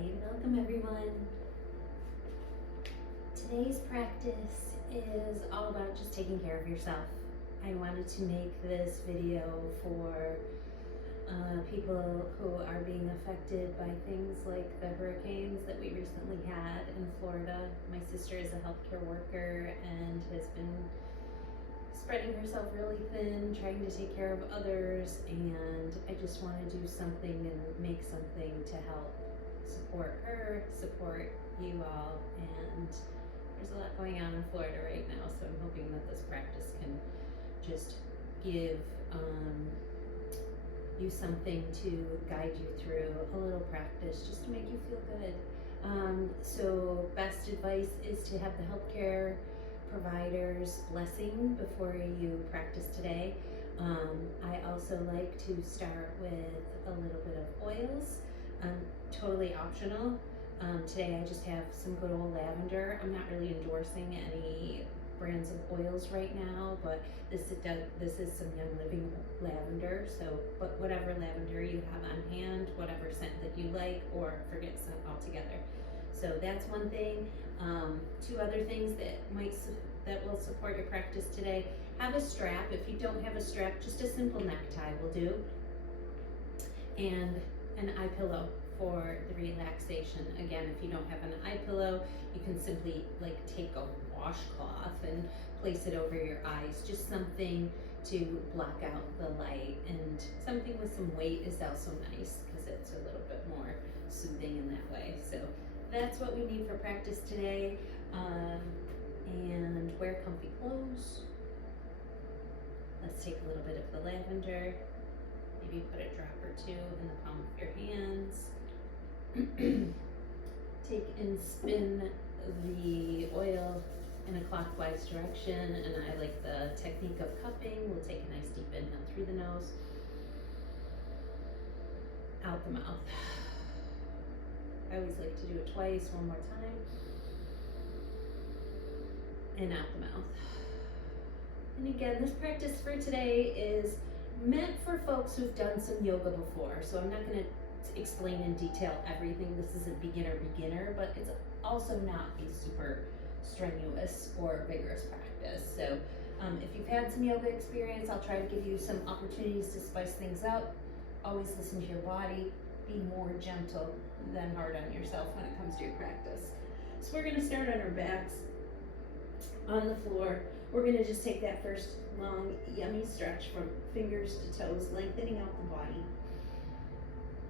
Alright, welcome everyone. Today's practice is all about just taking care of yourself. I wanted to make this video for people who are being affected by things like the hurricanes that we recently had in Florida. My sister is a healthcare worker and has been spreading herself really thin, trying to take care of others, and I just want to do something and make something to help support her, support you all, and there's a lot going on in Florida right now, so I'm hoping that this practice can just give you something to guide you through, a little practice just to make you feel good. So best advice is to have the healthcare provider's blessing before you practice today. I also like to start with a little bit of oils, totally optional. Today I just have some good old lavender. I'm not really endorsing any brands of oils right now, but this is some Young Living lavender, so but whatever lavender you have on hand, whatever scent that you like, or forget scent altogether. So that's one thing. Two other things that will support your practice today. Have a strap. If you don't have a strap, just a simple necktie will do. And an eye pillow for the relaxation. Again, if you don't have an eye pillow, you can simply take a washcloth and place it over your eyes. Just something to block out the light, and something with some weight is also nice because it's a little bit more soothing in that way. So that's what we need for practice today. And wear comfy clothes. Let's take a little bit of the lavender, maybe put a drop or two in the palm of your hands. Take and spin the oil in a clockwise direction, and I like the technique of cupping. We'll take a nice deep inhale through the nose, out the mouth. I always like to do it twice, one more time. And out the mouth. And again, this practice for today is meant for folks who've done some yoga before. So I'm not going to explain in detail everything. This isn't beginner, but it's also not a super strenuous or vigorous practice. So if you've had some yoga experience, I'll try to give you some opportunities to spice things up. Always listen to your body. Be more gentle than hard on yourself when it comes to your practice. So we're going to start on our backs on the floor. We're going to just take that first long, yummy stretch from fingers to toes, lengthening out the body.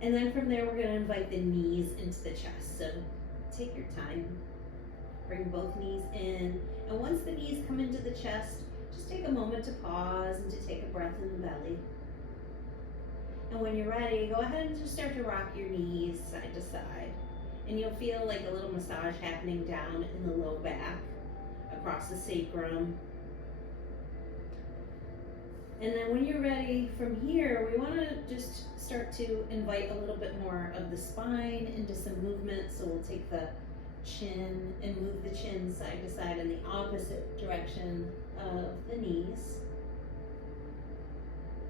And then from there, we're going to invite the knees into the chest. So take your time. Bring both knees in. And once the knees come into the chest, just take a moment to pause and to take a breath in the belly. And when you're ready, go ahead and just start to rock your knees side to side. And you'll feel like a little massage happening down in the low back, across the sacrum. And then when you're ready, from here, we want to just start to invite a little bit more of the spine into some movement. So we'll take the chin and move the chin side to side in the opposite direction of the knees.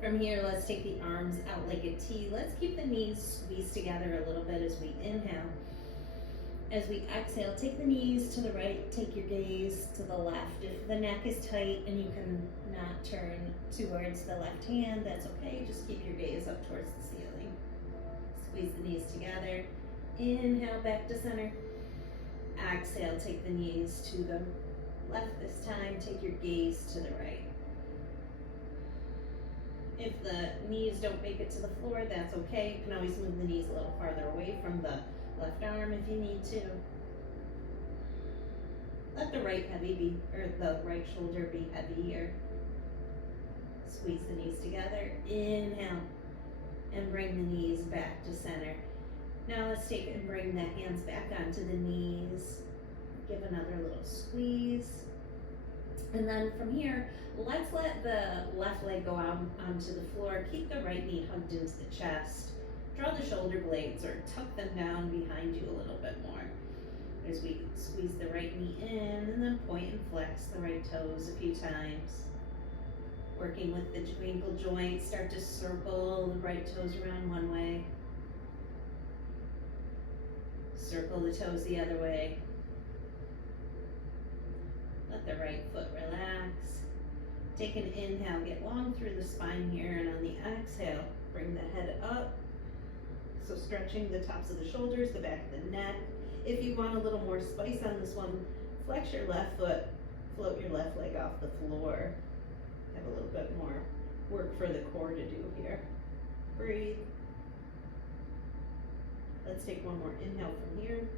From here, let's take the arms out like a T. Let's keep the knees squeezed together a little bit as we inhale. As we exhale, take the knees to the right, take your gaze to the left. If the neck is tight and you can not turn towards the left hand, that's okay. Just keep your gaze up towards the ceiling. Squeeze the knees together. Inhale back to center. Exhale, take the knees to the left this time. Take your gaze to the right. If the knees don't make it to the floor, that's okay. You can always move the knees a little farther away from the left arm if you need to. Let the right right shoulder be heavier. Squeeze the knees together. Inhale and bring the knees back to center. Now let's take and bring the hands back onto the knees. Give another little squeeze. And then from here, let's let the left leg go out onto the floor. Keep the right knee hugged into the chest. Draw the shoulder blades or tuck them down behind you a little bit more as we squeeze the right knee in, and then point and flex the right toes a few times. Working with the ankle joint, start to circle the right toes around one way. Circle the toes the other way. Let the right foot relax. Take an inhale, get long through the spine here, and on the exhale, bring the head up. So stretching the tops of the shoulders, the back of the neck. If you want a little more spice on this one, flex your left foot, float your left leg off the floor. Have a little bit more work for the core to do here. Breathe. Let's take one more inhale from here.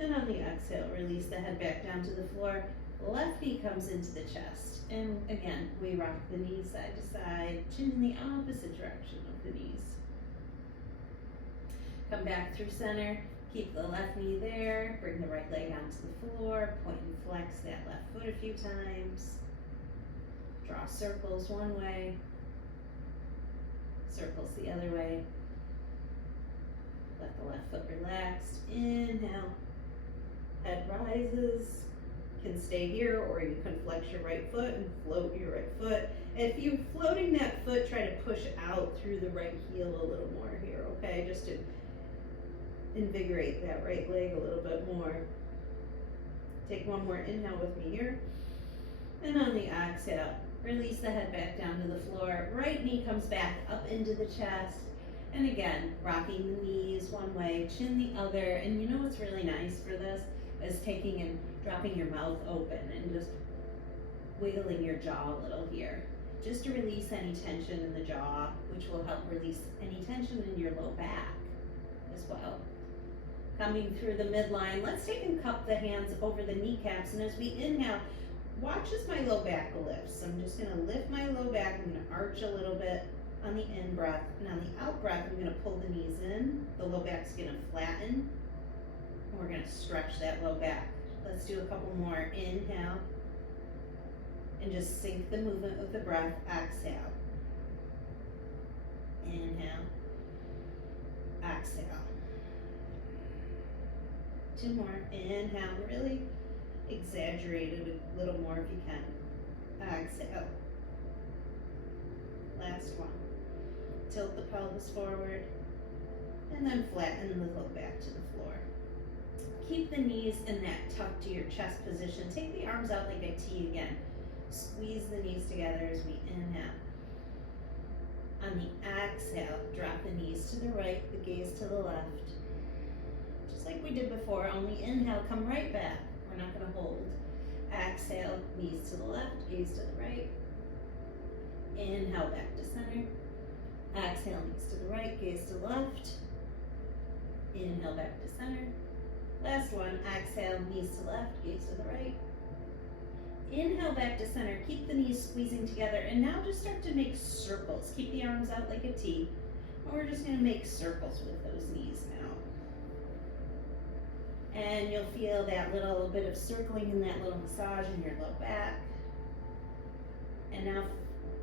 And on the exhale, release the head back down to the floor. Left knee comes into the chest. And again, we rock the knees side to side, chin in the opposite direction of the knees. Come back through center. Keep the left knee there. Bring the right leg onto the floor. Point and flex that left foot a few times. Draw circles one way. Circles the other way. Let the left foot relax. Inhale. Head rises. Can stay here, or you can flex your right foot and float your right foot. If you're floating that foot, try to push out through the right heel a little more here, okay? Just to invigorate that right leg a little bit more. Take one more inhale with me here. And on the exhale, release the head back down to the floor. Right knee comes back up into the chest. And again, rocking the knees one way, chin the other. And you know what's really nice for this is taking and dropping your mouth open and just wiggling your jaw a little here. Just to release any tension in the jaw, which will help release any tension in your low back as well. Coming through the midline, let's take and cup the hands over the kneecaps. And as we inhale, watch as my low back lifts. I'm just gonna lift my low back. I'm gonna arch a little bit on the in breath. And on the out breath, I'm gonna pull the knees in. The low back's gonna flatten. And we're gonna stretch that low back. Let's do a couple more. Inhale. And just sync the movement with the breath. Exhale. Inhale. Exhale. Two more. Inhale. Really exaggerate it a little more if you can. Exhale. Last one. Tilt the pelvis forward. And then flatten the low back to the floor. Keep the knees in that tuck to your chest position. Take the arms out like a T again. Squeeze the knees together as we inhale. On the exhale, drop the knees to the right, the gaze to the left. Just like we did before, only inhale, come right back. We're not going to hold. Exhale, knees to the left, gaze to the right. Inhale, back to center. Exhale, knees to the right, gaze to the left. Inhale, back to center. Last one, exhale, knees to left, gaze to the right. Inhale back to center, keep the knees squeezing together, and now just start to make circles. Keep the arms out like a T, and we're just gonna make circles with those knees now. And you'll feel that little bit of circling and that little massage in your low back. And now,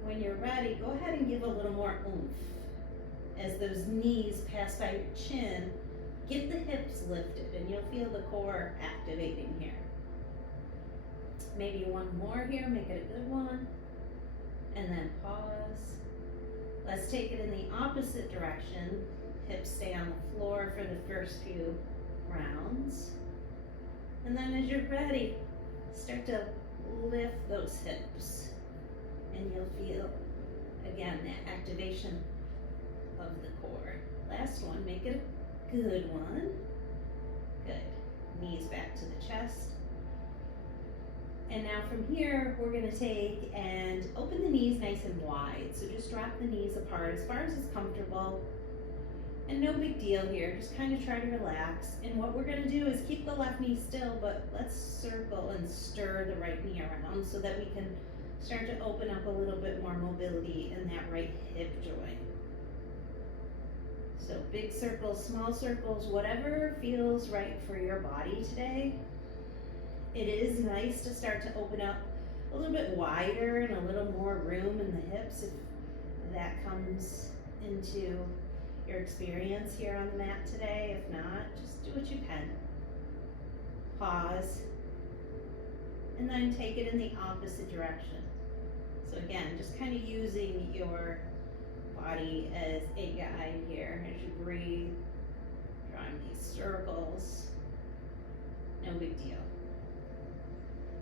when you're ready, go ahead and give a little more oomph. As those knees pass by your chin, get the hips lifted, and you'll feel the core activating here. Maybe one more here, make it a good one. And then pause. Let's take it in the opposite direction. Hips stay on the floor for the first few rounds. And then as you're ready, start to lift those hips. And you'll feel, again, that activation of the core. Last one, make it a good one. Good. Knees back to the chest. And now from here, we're gonna take and open the knees nice and wide. So just drop the knees apart as far as is comfortable. And no big deal here, just kind of try to relax. And what we're gonna do is keep the left knee still, but let's circle and stir the right knee around so that we can start to open up a little bit more mobility in that right hip joint. So big circles, small circles, whatever feels right for your body today. It is nice to start to open up a little bit wider and a little more room in the hips if that comes into your experience here on the mat today. If not, just do what you can. Pause. And then take it in the opposite direction. So again, just kind of using your body as a guide here as you breathe. Drawing these circles. No big deal.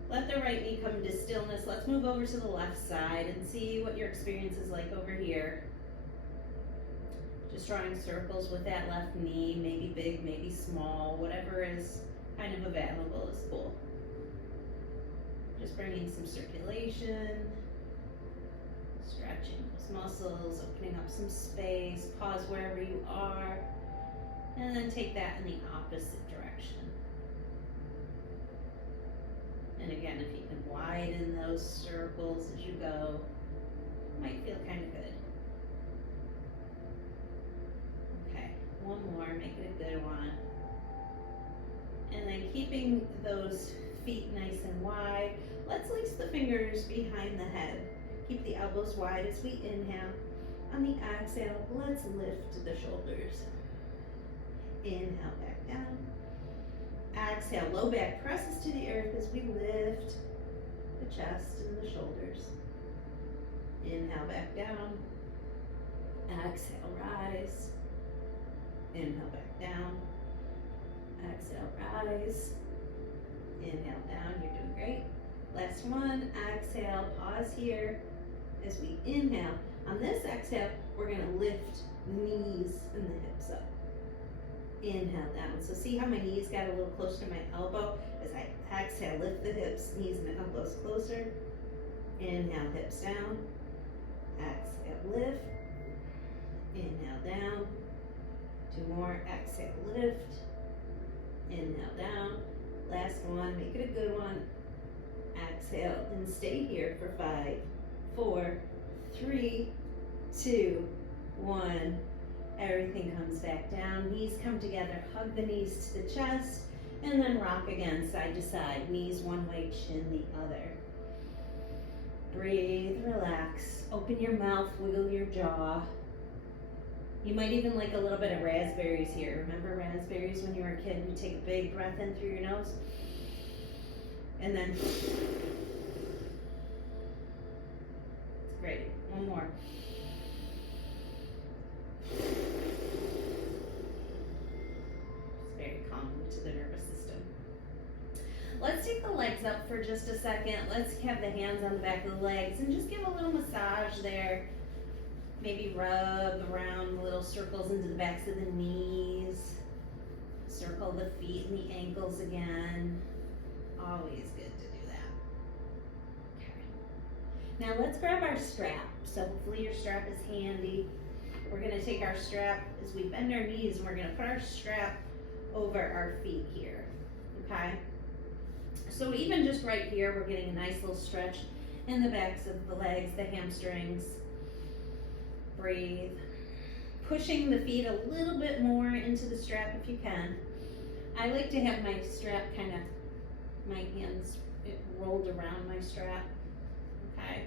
Let the right knee come to stillness. Let's move over to the left side and see what your experience is like over here. Just drawing circles with that left knee, maybe big, maybe small, whatever is kind of available is cool. Just bringing some circulation, stretching those muscles, opening up some space, pause wherever you are, and then take that in the opposite direction. And again, if you can widen those circles as you go, it might feel kind of good. Okay, one more, make it a good one. And then keeping those feet nice and wide, let's lace the fingers behind the head. Keep the elbows wide as we inhale. On the exhale, let's lift the shoulders. Inhale, back down. Exhale, low back presses to the earth as we lift the chest and the shoulders. Inhale, back down. Exhale, rise. Inhale, back down. Exhale, rise. Inhale, down. You're doing great. Last one. Exhale, pause here as we inhale. On this exhale, we're going to lift the knees and the hips up. Inhale, down. So see how my knees got a little closer to my elbow? As I exhale, lift the hips, knees and elbows closer. Inhale, hips down. Exhale, lift. Inhale, down. Two more. Exhale, lift. Inhale, down. Last one. Make it a good one. Exhale and stay here for 5, 4, 3, 2, 1. Everything comes back down. Knees come together. Hug the knees to the chest. And then rock again, side to side. Knees one way, chin the other. Breathe, relax. Open your mouth, wiggle your jaw. You might even like a little bit of raspberries here. Remember raspberries when you were a kid? You take a big breath in through your nose. And then, it's great. One more. It's very calming to the nervous system. Let's take the legs up for just a second. Let's have the hands on the back of the legs and just give a little massage there. Maybe rub around little circles into the backs of the knees. Circle the feet and the ankles again. Always good to do that. Okay. Now let's grab our strap. So hopefully your strap is handy. We're going to take our strap as we bend our knees and we're going to put our strap over our feet here. Okay? So even just right here, we're getting a nice little stretch in the backs of the legs, the hamstrings. Breathe. Pushing the feet a little bit more into the strap if you can. I like to have my strap kind of, my hands rolled around my strap. Okay.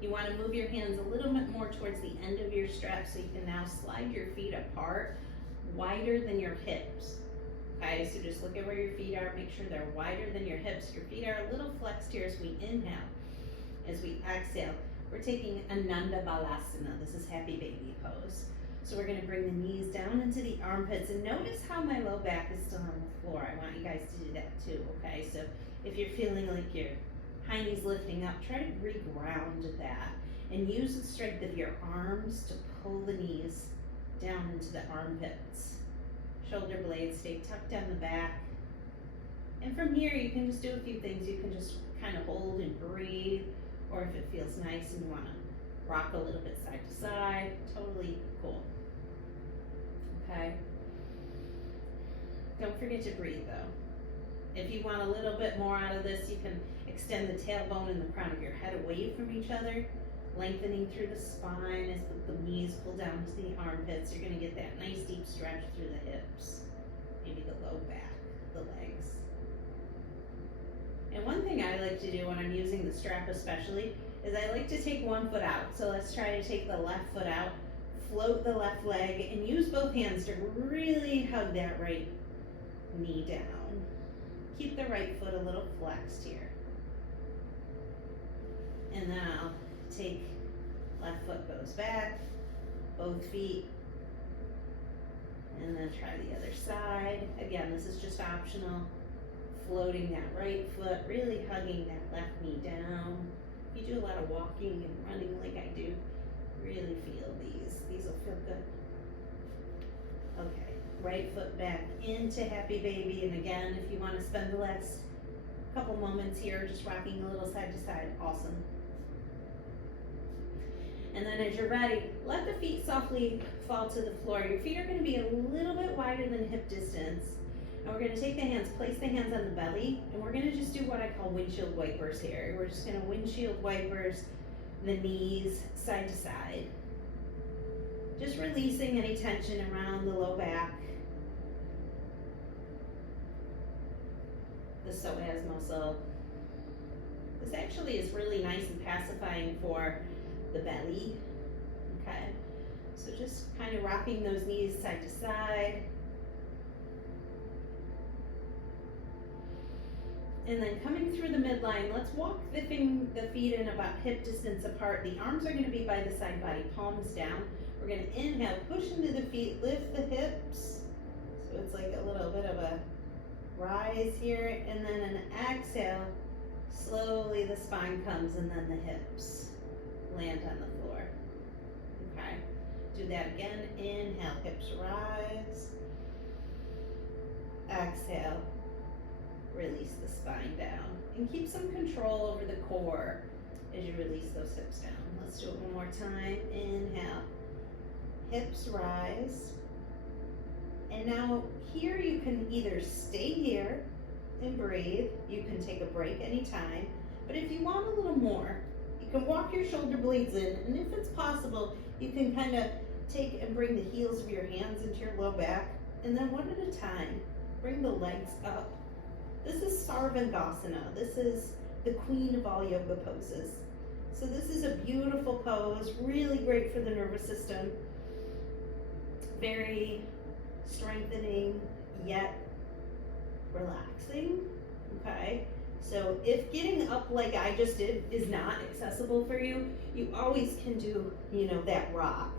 You want to move your hands a little bit more towards the end of your strap so you can now slide your feet apart wider than your hips. Okay, so just look at where your feet are. Make sure they're wider than your hips. Your feet are a little flexed here as we inhale. As we exhale, we're taking Ananda Balasana. This is happy baby pose. So we're going to bring the knees down into the armpits and notice how my low back is still on the floor. I want you guys to do that too, okay? So if you're feeling like your high knees lifting up, try to reground that and use the strength of your arms to pull the knees down into the armpits. Shoulder blades stay tucked down the back. And from here, you can just do a few things. You can just kind of hold and breathe, or if it feels nice and you want to rock a little bit side to side, totally cool. Okay. Don't forget to breathe though. If you want a little bit more out of this, you can extend the tailbone and the crown of your head away from each other, lengthening through the spine as the knees pull down to the armpits. You're going to get that nice deep stretch through the hips, maybe the low back, the legs. And one thing I like to do when I'm using the strap especially is I like to take one foot out. So let's try to take the left foot out, float the left leg, and use both hands to really hug that right knee down. Keep the right foot a little flexed here. And then I'll take left foot goes back, both feet, And then try the other side. Again, this is just optional. Floating that right foot, really hugging that left knee down. If you do a lot of walking and running like I do, really feel these. These will feel good. Okay, right foot back into happy baby. And again, if you want to spend the last couple moments here just rocking a little side to side, awesome. And then as you're ready, let the feet softly fall to the floor. Your feet are going to be a little bit wider than hip distance. And we're going to take the hands, place the hands on the belly, and we're going to just do what I call windshield wipers here. We're just going to windshield wipers the knees side to side. Just releasing any tension around the low back, the psoas muscle. This actually is really nice and pacifying for the belly. Okay, so just kind of rocking those knees side to side. And then coming through the midline, let's walk the feet in about hip distance apart. The arms are going to be by the side body, palms down. We're going to inhale, push into the feet, lift the hips. So it's like a little bit of a rise here. And then an exhale, slowly the spine comes and then the hips land on the floor. Okay, do that again. Inhale, hips rise. Exhale, release the spine down. And keep some control over the core as you release those hips down. Let's do it one more time. Inhale, hips rise. And now here you can either stay here and breathe. You can take a break anytime. But if you want a little more, you can walk your shoulder blades in, and if it's possible, you can kind of take and bring the heels of your hands into your low back, and then one at a time, bring the legs up. This is Sarvangasana. This is the queen of all yoga poses. So this is a beautiful pose, really great for the nervous system. Very strengthening, yet relaxing, okay? So if getting up like I just did is not accessible for you, you always can do, that rock.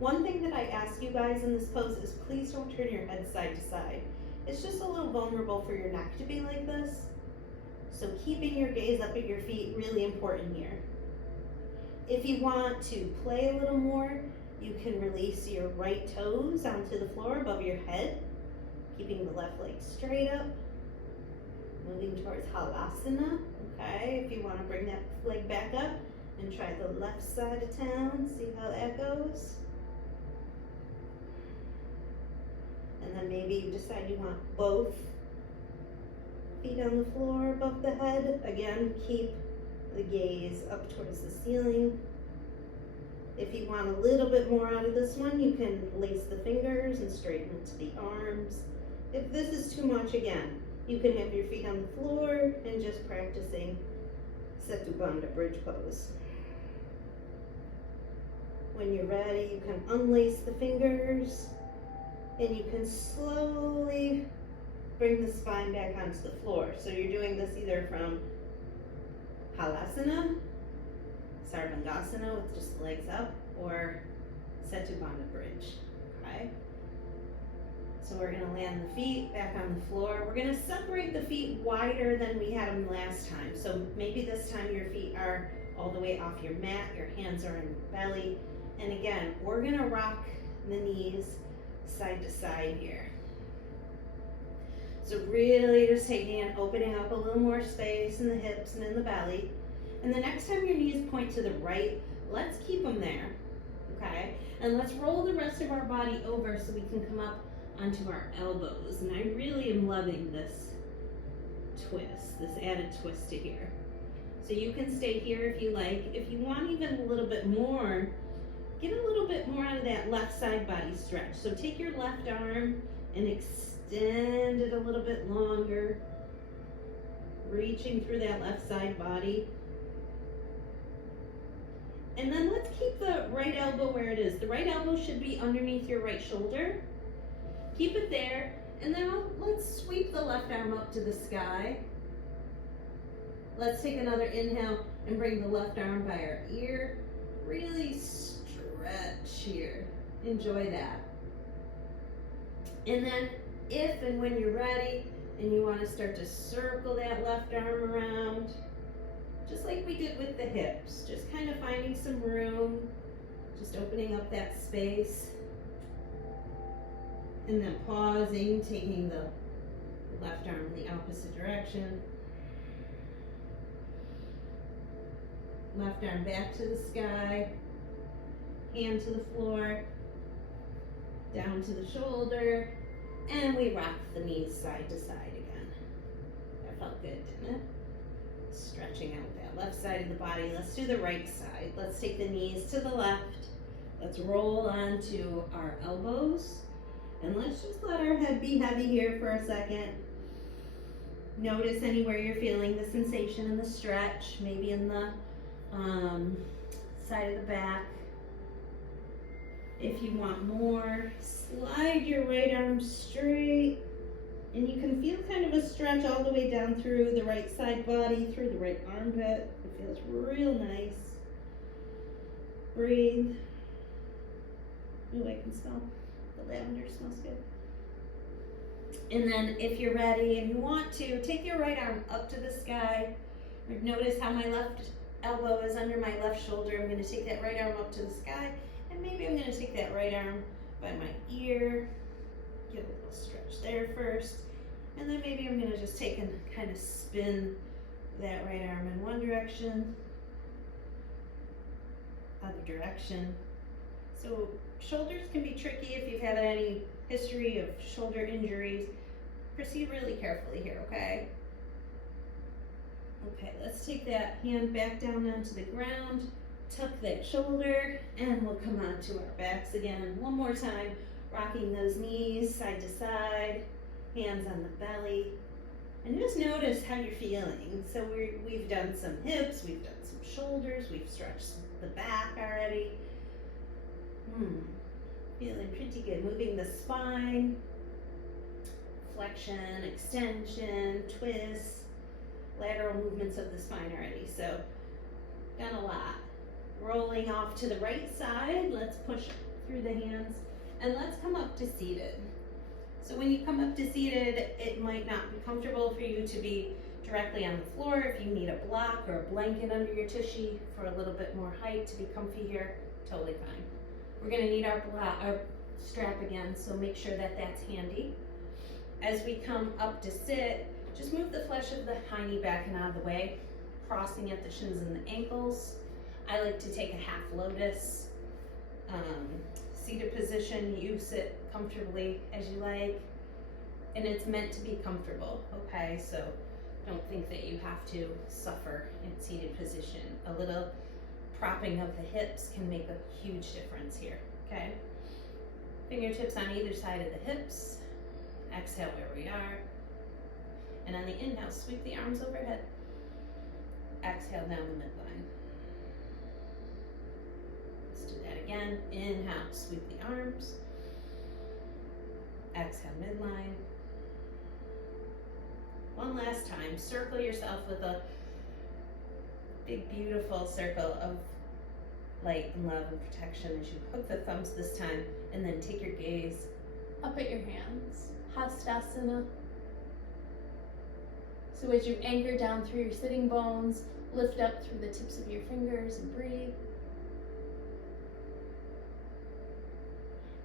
One thing that I ask you guys in this pose is please don't turn your head side to side. It's just a little vulnerable for your neck to be like this. So keeping your gaze up at your feet, really important here. If you want to play a little more, you can release your right toes onto the floor above your head, keeping the left leg straight up. Moving towards Halasana, okay? If you want to bring that leg back up and try the left side of town, see how that goes. And then maybe you decide you want both feet on the floor above the head. Again, keep the gaze up towards the ceiling. If you want a little bit more out of this one, you can lace the fingers and straighten it to the arms. If this is too much, again, you can have your feet on the floor and just practicing Setu Bandha bridge pose. When you're ready, you can unlace the fingers and you can slowly bring the spine back onto the floor. So you're doing this either from Halasana, Sarvangasana with just the legs up, or Setu Bandha bridge, okay? So we're going to land the feet back on the floor. We're going to separate the feet wider than we had them last time. So maybe this time your feet are all the way off your mat, your hands are in your belly. And again, we're going to rock the knees side to side here. So really just taking and opening up a little more space in the hips and in the belly. And the next time your knees point to the right, let's keep them there, okay? And let's roll the rest of our body over so we can come up onto our elbows. And I really am loving this twist, this added twist to here. So you can stay here if you like. If you want even a little bit more, get a little bit more out of that left side body stretch. So take your left arm and extend it a little bit longer, reaching through that left side body. And then let's keep the right elbow where it is. The right elbow should be underneath your right shoulder. Keep it there, and then let's sweep the left arm up to the sky. Let's take another inhale and bring the left arm by our ear. Really stretch here. Enjoy that. And then if and when you're ready and you want to start to circle that left arm around, just like we did with the hips, just kind of finding some room, just opening up that space, and then pausing, taking the left arm in the opposite direction. Left arm back to the sky, hand to the floor, down to the shoulder, and we rock the knees side to side again. That felt good, didn't it? Stretching out that left side of the body. Let's do the right side. Let's take the knees to the left. Let's roll onto our elbows. And let's just let our head be heavy here for a second. Notice anywhere you're feeling the sensation in the stretch, maybe in the side of the back. If you want more, slide your right arm straight, and you can feel kind of a stretch all the way down through the right side body, through the right armpit. It feels real nice. Breathe. Ooh, I can smell the lavender, smells good. And then if you're ready and you want to, take your right arm up to the sky. Notice how my left elbow is under my left shoulder. I'm going to take that right arm up to the sky, and maybe I'm going to take that right arm by my ear. Get a little stretch there first, and then maybe I'm going to just take and kind of spin that right arm in one direction, other direction. So shoulders can be tricky if you've had any history of shoulder injuries. Proceed really carefully here, okay? Okay, let's take that hand back down onto the ground, tuck that shoulder, and we'll come onto our backs again. One more time, rocking those knees side to side, hands on the belly, and just notice how you're feeling. So we've done some hips, we've done some shoulders, we've stretched the back already. Feeling pretty good. Moving the spine, flexion, extension, twist, lateral movements of the spine already. So done a lot. Rolling off to the right side, let's push through the hands, and let's come up to seated. So when you come up to seated, it might not be comfortable for you to be directly on the floor. If you need a block or a blanket under your tushy for a little bit more height to be comfy here, totally fine. We're going to need our strap again, so make sure that that's handy. As we come up to sit, just move the flesh of the high knee back and out of the way, crossing at the shins and the ankles. I like to take a half lotus. Seated position, you sit comfortably as you like, and it's meant to be comfortable, okay? So don't think that you have to suffer in seated position. A little propping of the hips can make a huge difference here, okay? Fingertips on either side of the hips. Exhale where we are. And on the inhale, sweep the arms overhead. Exhale down the midline. Let's do that again. Inhale, sweep the arms. Exhale, midline. One last time, circle yourself with a big, beautiful circle of light and love and protection as you hook the thumbs this time, and then take your gaze up at your hands. Hastasana. So as you anchor down through your sitting bones, lift up through the tips of your fingers and breathe.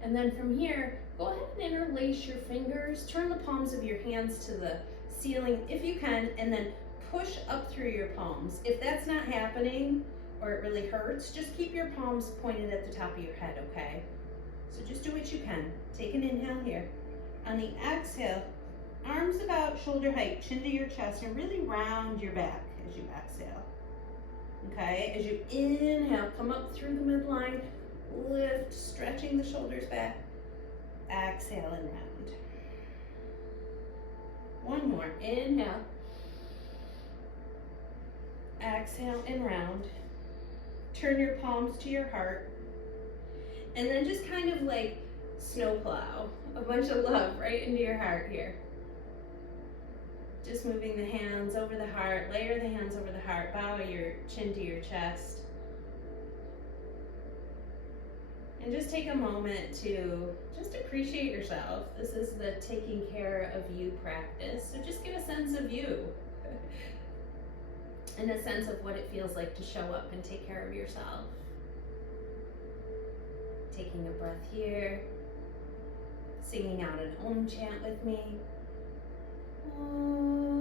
And then from here, go ahead and interlace your fingers, turn the palms of your hands to the ceiling if you can, and then push up through your palms. If that's not happening or it really hurts, just keep your palms pointed at the top of your head, okay? So just do what you can. Take an inhale here. On the exhale, arms about shoulder height, chin to your chest, and really round your back as you exhale. Okay, as you inhale, come up through the midline, lift, stretching the shoulders back. Exhale and round. One more, inhale. Exhale and round. Turn your palms to your heart. And then just kind of like snowplow a bunch of love right into your heart here. Just moving the hands over the heart, layer the hands over the heart, bow your chin to your chest. And just take a moment to just appreciate yourself. This is the taking care of you practice. So just get a sense of you and a sense of what it feels like to show up and take care of yourself. Taking a breath here, singing out an Om chant with me. Om.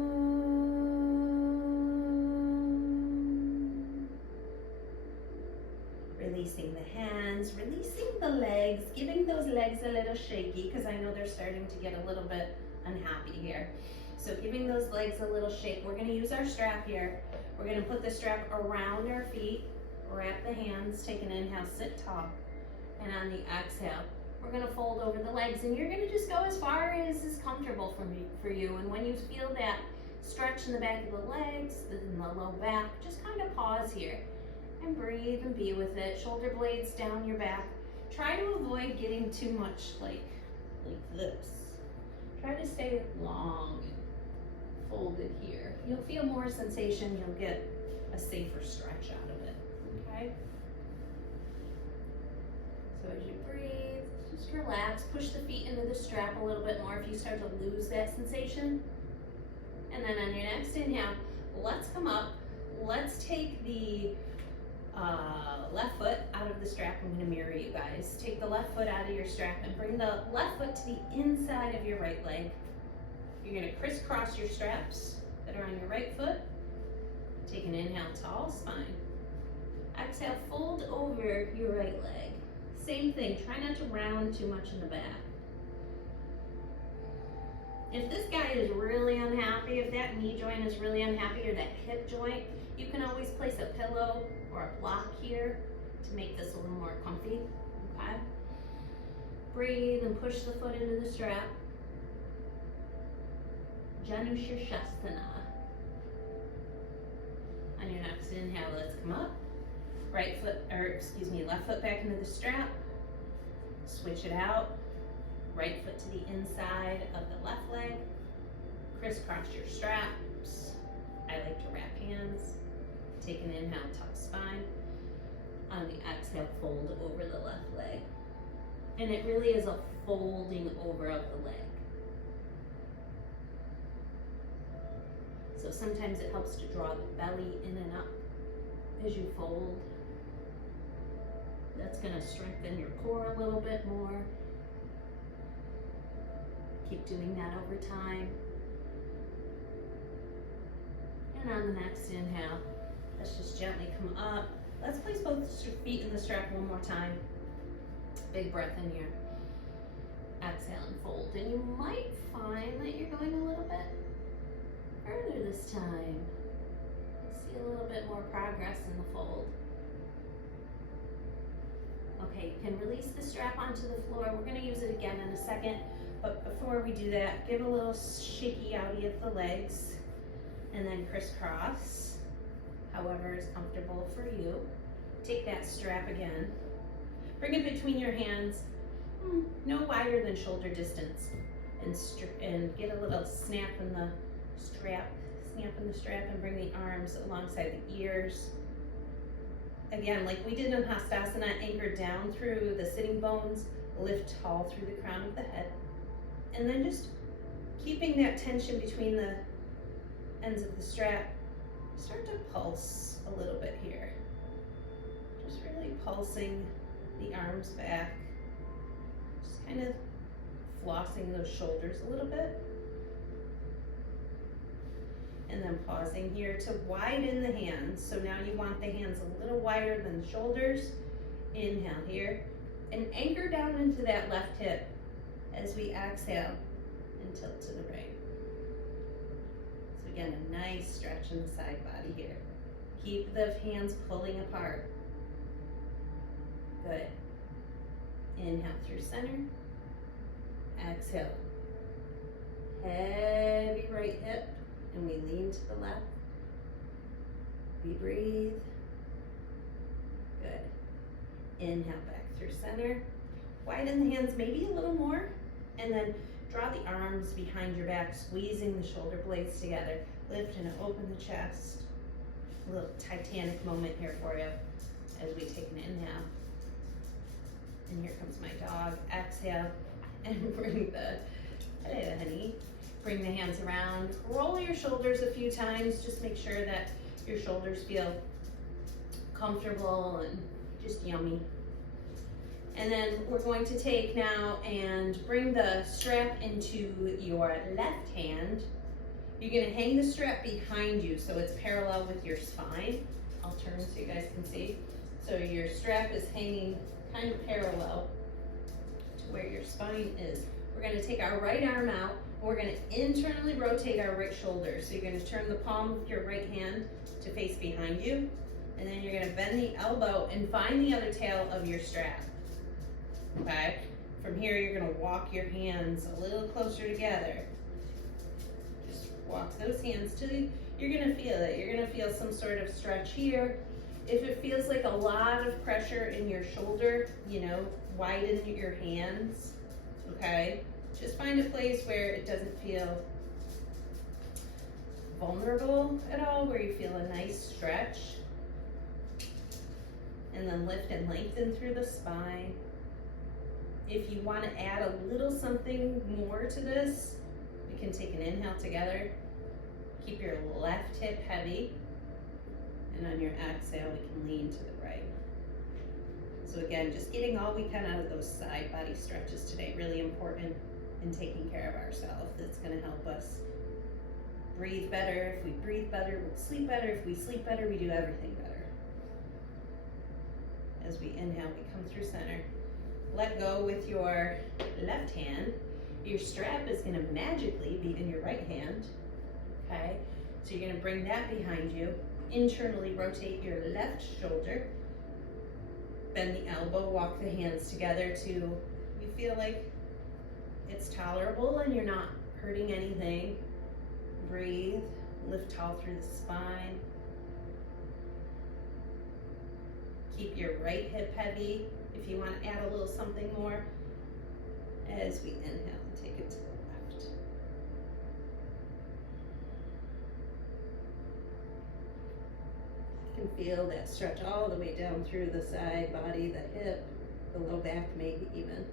Releasing the hands, releasing the legs, giving those legs a little shaky because I know they're starting to get a little bit unhappy here. So giving those legs a little shake. We're going to use our strap here. We're going to put the strap around our feet, wrap the hands, take an inhale, sit tall. And on the exhale, we're going to fold over the legs, and you're going to just go as far as is comfortable for you. And when you feel that stretch in the back of the legs, in the low back, just kind of pause here and breathe and be with it. Shoulder blades down your back. Try to avoid getting too much like this. Try to stay long and folded here. You'll feel more sensation. You'll get a safer stretch out of it. Okay? So as you breathe, just relax, push the feet into the strap a little bit more if you start to lose that sensation. And then on your next inhale, let's come up. Let's take the left foot out of the strap. I'm going to mirror you guys. Take the left foot out of your strap and bring the left foot to the inside of your right leg. You're going to crisscross your straps that are on your right foot. Take an inhale, tall spine. Exhale, fold over your right leg. Same thing, try not to round too much in the back. If this guy is really unhappy, if that knee joint is really unhappy or that hip joint, you can always place a pillow or a block here to make this a little more comfy, okay? Breathe and push the foot into the strap. Janushirshasana. On your next inhale, let's come up. Left foot back into the strap. Switch it out. Right foot to the inside of the left leg. Crisscross your straps. I like to wrap hands. Take an inhale, tuck spine. On the exhale, fold over the left leg. And it really is a folding over of the leg. So sometimes it helps to draw the belly in and up as you fold. That's going to strengthen your core a little bit more. Keep doing that over time. And on the next inhale, let's just gently come up. Let's place both feet in the strap one more time. Big breath in here. Exhale and fold. And you might find that you're going a little bit further this time. See a little bit more progress in the fold. Okay, you can release the strap onto the floor. We're going to use it again in a second, but before we do that, give a little shaky outie of the legs and then crisscross, however is comfortable for you. Take that strap again. Bring it between your hands, no wider than shoulder distance, and get a little snap in the strap. Snap in the strap and bring the arms alongside the ears. Again, like we did in Hastasana, anchor down through the sitting bones, lift tall through the crown of the head. And then just keeping that tension between the ends of the strap, start to pulse a little bit here. Just really pulsing the arms back. Just kind of flossing those shoulders a little bit. And then pausing here to widen the hands. So now you want the hands a little wider than the shoulders. Inhale here. And anchor down into that left hip as we exhale and tilt to the right. So again, a nice stretch in the side body here. Keep the hands pulling apart. Good. Inhale through center. Exhale. Heavy right hip. And we lean to the left. We breathe. Good. Inhale back through center. Widen the hands maybe a little more. And then draw the arms behind your back, squeezing the shoulder blades together. Lift and open the chest. A little Titanic moment here for you as we take an inhale. And here comes my dog. Exhale and bring the, hey honey, bring the hands around. Roll your shoulders a few times. Just make sure that your shoulders feel comfortable and just yummy. And then we're going to take now and bring the strap into your left hand. You're gonna hang the strap behind you so it's parallel with your spine. I'll turn so you guys can see. So your strap is hanging kind of parallel to where your spine is. We're gonna take our right arm out. We're gonna internally rotate our right shoulder. So you're gonna turn the palm of your right hand to face behind you. And then you're gonna bend the elbow and find the other tail of your strap. Okay? From here, you're gonna walk your hands a little closer together. Just walk those hands till you're gonna feel it. You're gonna feel some sort of stretch here. If it feels like a lot of pressure in your shoulder, you know, widen your hands, okay? Just find a place where it doesn't feel vulnerable at all, where you feel a nice stretch. And then lift and lengthen through the spine. If you want to add a little something more to this, we can take an inhale together. Keep your left hip heavy. And on your exhale, we can lean to the right. So again, just getting all we can out of those side body stretches today, really important in taking care of ourselves. That's going to help us breathe better. If we breathe better, we'll sleep better. If we sleep better, we do everything better. As we inhale, we come through center. Let go with your left hand. Your strap is going to magically be in your right hand. Okay? So you're going to bring that behind you. Internally rotate your left shoulder. Bend the elbow, walk the hands together to you feel like it's tolerable and you're not hurting anything. Breathe, lift tall through the spine. Keep your right hip heavy. If you want to add a little something more, as we inhale and take it to the left. You can feel that stretch all the way down through the side body, the hip, the low back maybe even.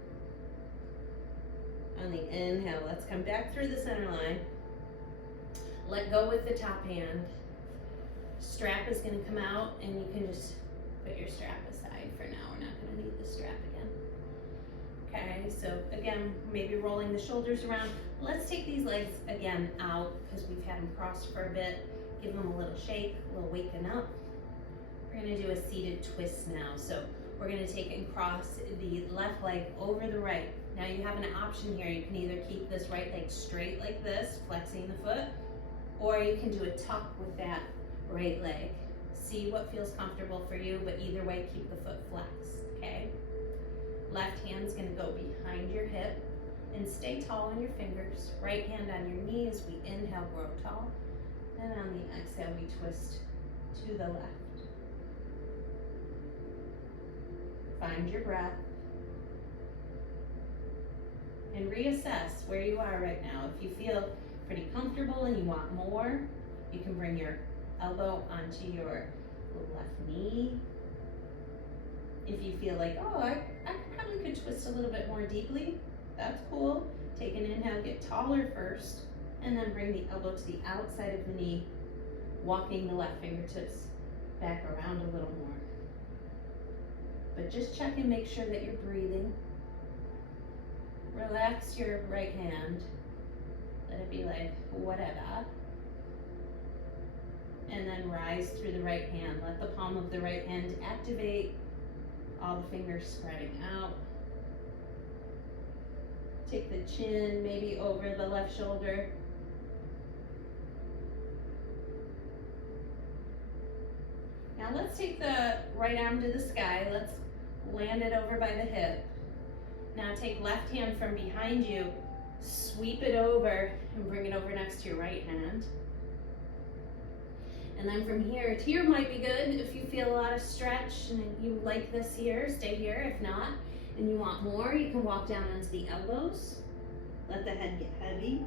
On the inhale, let's come back through the center line. Let go with the top hand. Strap is going to come out and you can just put your strap aside for now. We're not going to need the strap again. Okay, so again, maybe rolling the shoulders around. Let's take these legs again out because we've had them crossed for a bit. Give them a little shake, a little waken up. We're going to do a seated twist now. So we're going to take and cross the left leg over the right. Now you have an option here. You can either keep this right leg straight like this, flexing the foot, or you can do a tuck with that right leg. See what feels comfortable for you, but either way, keep the foot flexed, okay? Left hand's gonna go behind your hip and stay tall on your fingers. Right hand on your knee as we inhale, grow tall. And on the exhale, we twist to the left. Find your breath. And reassess where you are right now. If you feel pretty comfortable and you want more, you can bring your elbow onto your left knee. If you feel like, oh, I probably could twist a little bit more deeply, that's cool. Take an inhale, get taller first, and then bring the elbow to the outside of the knee, walking the left fingertips back around a little more. But just check and make sure that you're breathing. Relax your right hand. Let it be like, whatever. And then rise through the right hand. Let the palm of the right hand activate. All the fingers spreading out. Take the chin maybe over the left shoulder. Now let's take the right arm to the sky. Let's land it over by the hip. Now take left hand from behind you, sweep it over and bring it over next to your right hand. And then from here to here might be good. If you feel a lot of stretch and you like this here, stay here. If not, and you want more, you can walk down onto the elbows. Let the head get heavy.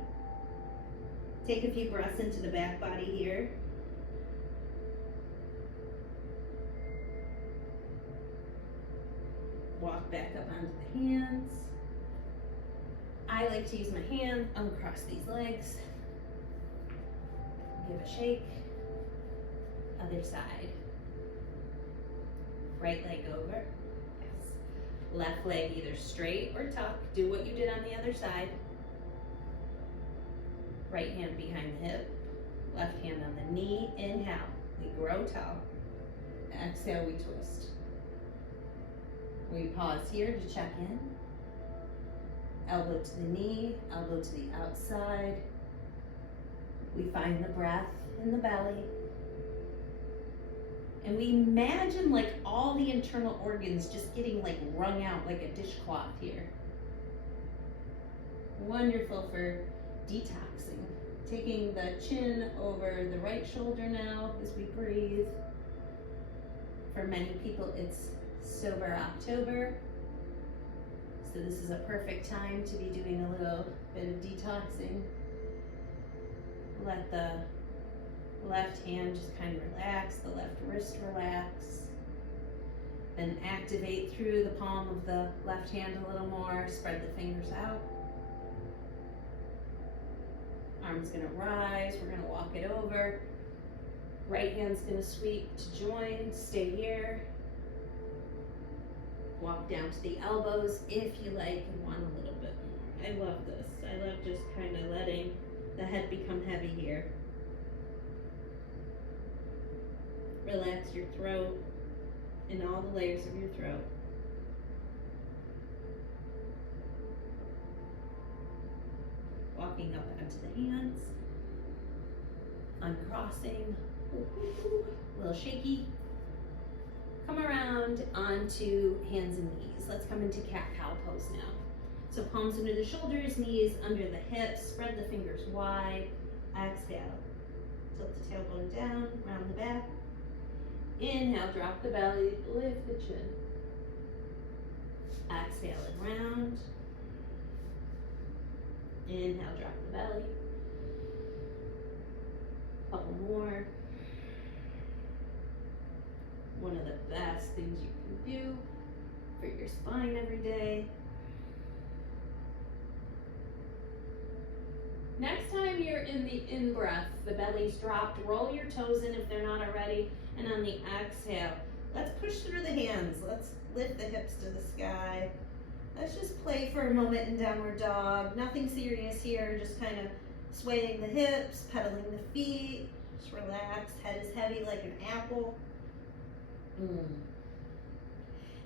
Take a few breaths into the back body here. Walk back up onto the hands. I like to use my hand across these legs. Give a shake. Other side. Right leg over. Yes. Left leg either straight or tuck. Do what you did on the other side. Right hand behind the hip. Left hand on the knee. Inhale. We grow tall. Exhale, we twist. We pause here to check in. Elbow to the knee, elbow to the outside. We find the breath in the belly. And we imagine like all the internal organs just getting like wrung out like a dishcloth here. Wonderful for detoxing. Taking the chin over the right shoulder now as we breathe. For many people, it's Sober October. So this is a perfect time to be doing a little bit of detoxing. Let the left hand just kind of relax, the left wrist relax. Then activate through the palm of the left hand a little more. Spread the fingers out. Arm's gonna rise, we're gonna walk it over. Right hand's gonna sweep to join, stay here. Walk down to the elbows if you like and want a little bit more. I love this. I love just kind of letting the head become heavy here. Relax your throat and all the layers of your throat. Walking up onto the hands. Uncrossing. A little shaky. Come around onto hands and knees. Let's come into cat-cow pose now. So palms under the shoulders, knees under the hips, spread the fingers wide. Exhale. Tilt the tailbone down, round the back. Inhale, drop the belly, lift the chin. Exhale and round. Inhale, drop the belly. Couple more. One of the best things you can do for your spine every day. Next time you're in the in-breath, the belly's dropped, roll your toes in if they're not already, and on the exhale, let's push through the hands. Let's lift the hips to the sky. Let's just play for a moment in downward dog. Nothing serious here, just kind of swaying the hips, pedaling the feet. Just relax, head is heavy like an apple.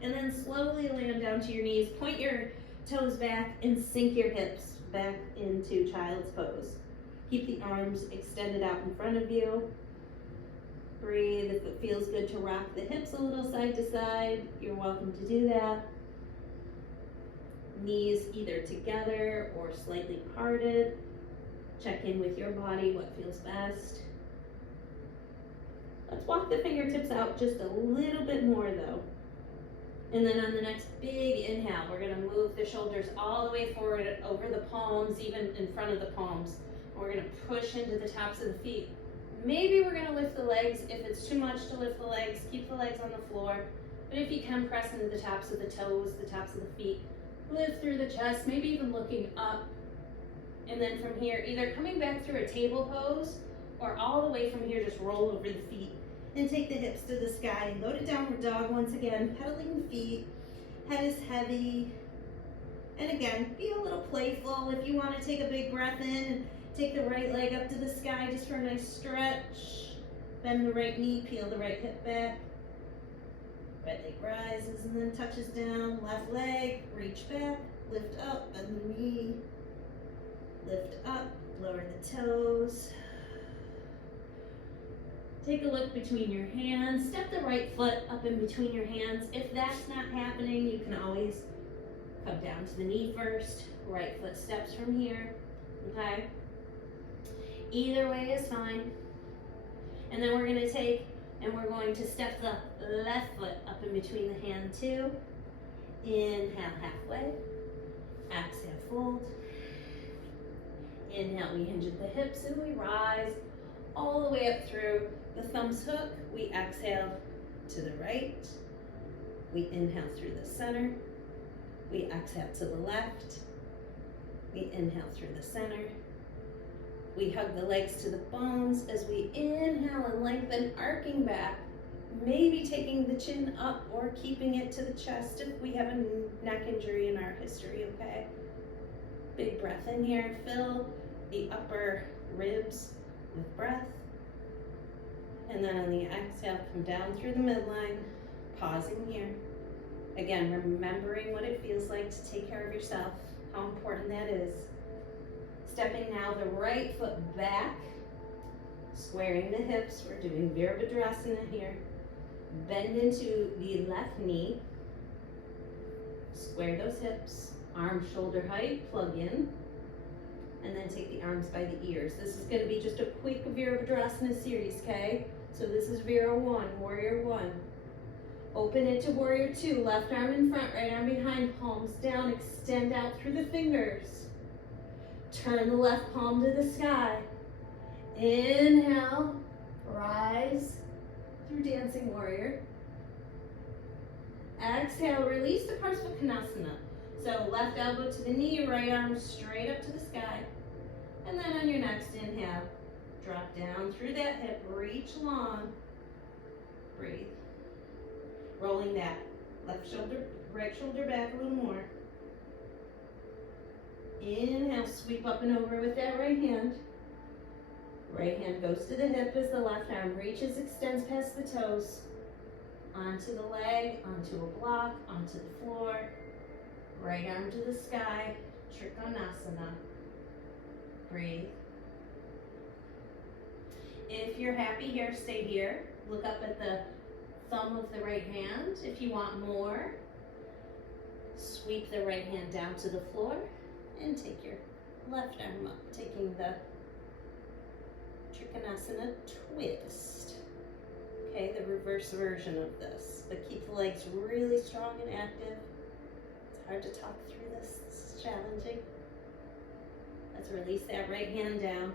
And then slowly land down to your knees. Point your toes back and sink your hips back into child's pose. Keep the arms extended out in front of you. Breathe. If it feels good to rock the hips a little side to side, you're welcome to do that. Knees either together or slightly parted. Check in with your body, what feels best. Let's walk the fingertips out just a little bit more though. And then on the next big inhale, we're gonna move the shoulders all the way forward over the palms, even in front of the palms. We're gonna push into the tops of the feet. Maybe we're gonna lift the legs. If it's too much to lift the legs, keep the legs on the floor. But if you can, press into the tops of the toes, the tops of the feet. Lift through the chest, maybe even looking up. And then from here, either coming back through a table pose, or all the way from here, just roll over the feet. And take the hips to the sky and go to downward dog once again, pedaling the feet. Head is heavy. And again, be a little playful. If you want to take a big breath in and take the right leg up to the sky just for a nice stretch. Bend the right knee, peel the right hip back. Right leg rises and then touches down. Left leg, reach back, lift up, bend the knee. Lift up, lower the toes. Take a look between your hands. Step the right foot up in between your hands. If that's not happening, you can always come down to the knee first. Right foot steps from here, okay? Either way is fine. And then we're gonna take and we're going to step the left foot up in between the hand too. Inhale halfway. Exhale, fold. Inhale, we hinge at the hips and we rise all the way up through the thumbs hook. We exhale to the right. We inhale through the center. We exhale to the left. We inhale through the center. We hug the legs to the bones as we inhale and lengthen, arcing back. Maybe taking the chin up or keeping it to the chest if we have a neck injury in our history, okay? Big breath in here. Fill the upper ribs with breath. And then on the exhale, come down through the midline, pausing here. Again, remembering what it feels like to take care of yourself, how important that is. Stepping now the right foot back, squaring the hips. We're doing Virabhadrasana here. Bend into the left knee. Square those hips. Arms shoulder height, plug in. And then take the arms by the ears. This is going to be just a quick Virabhadrasana series, okay? So this is Vira 1, Warrior 1. Open it to Warrior 2. Left arm in front, right arm behind, palms down. Extend out through the fingers. Turn the left palm to the sky. Inhale, rise through Dancing Warrior. Exhale, release to Parsvakonasana. So left elbow to the knee, right arm straight up to the sky. And then on your next inhale, drop down through that hip, reach long. Breathe. Rolling that left shoulder, right shoulder back a little more. Inhale, sweep up and over with that right hand. Right hand goes to the hip as the left arm reaches, extends past the toes. Onto the leg, onto a block, onto the floor. Right arm to the sky, Trikonasana. Breathe. If you're happy here, stay here. Look up at the thumb of the right hand. If you want more, sweep the right hand down to the floor and take your left arm up, taking the Trikonasana twist. Okay, the reverse version of this. But keep the legs really strong and active. It's hard to talk through this. This is challenging. Let's release that right hand down.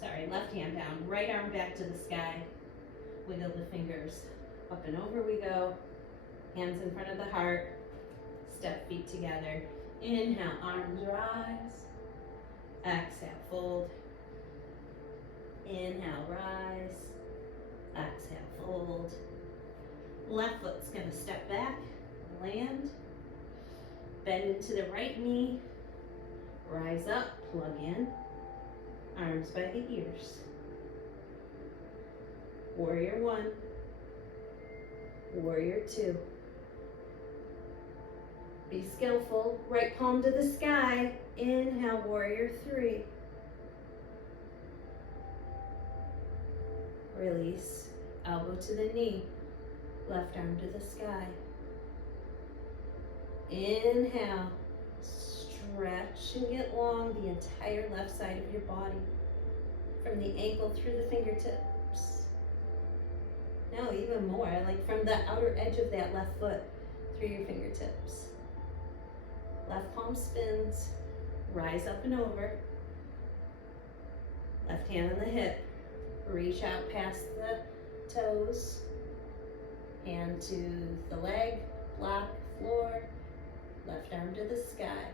Sorry, left hand down. Right arm back to the sky. Wiggle the fingers. Up and over we go. Hands in front of the heart. Step feet together. Inhale, arms rise. Exhale, fold. Inhale, rise. Exhale, fold. Left foot's gonna step back, land. Bend into the right knee. Rise up, plug in. Arms by the ears. Warrior 1. Warrior 2. Be skillful. Right palm to the sky. Inhale, Warrior 3. Release. Elbow to the knee. Left arm to the sky. Inhale. Stretch and get long the entire left side of your body. From the ankle through the fingertips. No, even more, like from the outer edge of that left foot through your fingertips. Left palm spins. Rise up and over. Left hand on the hip. Reach out past the toes. Hand to the leg, block, floor. Left arm to the sky.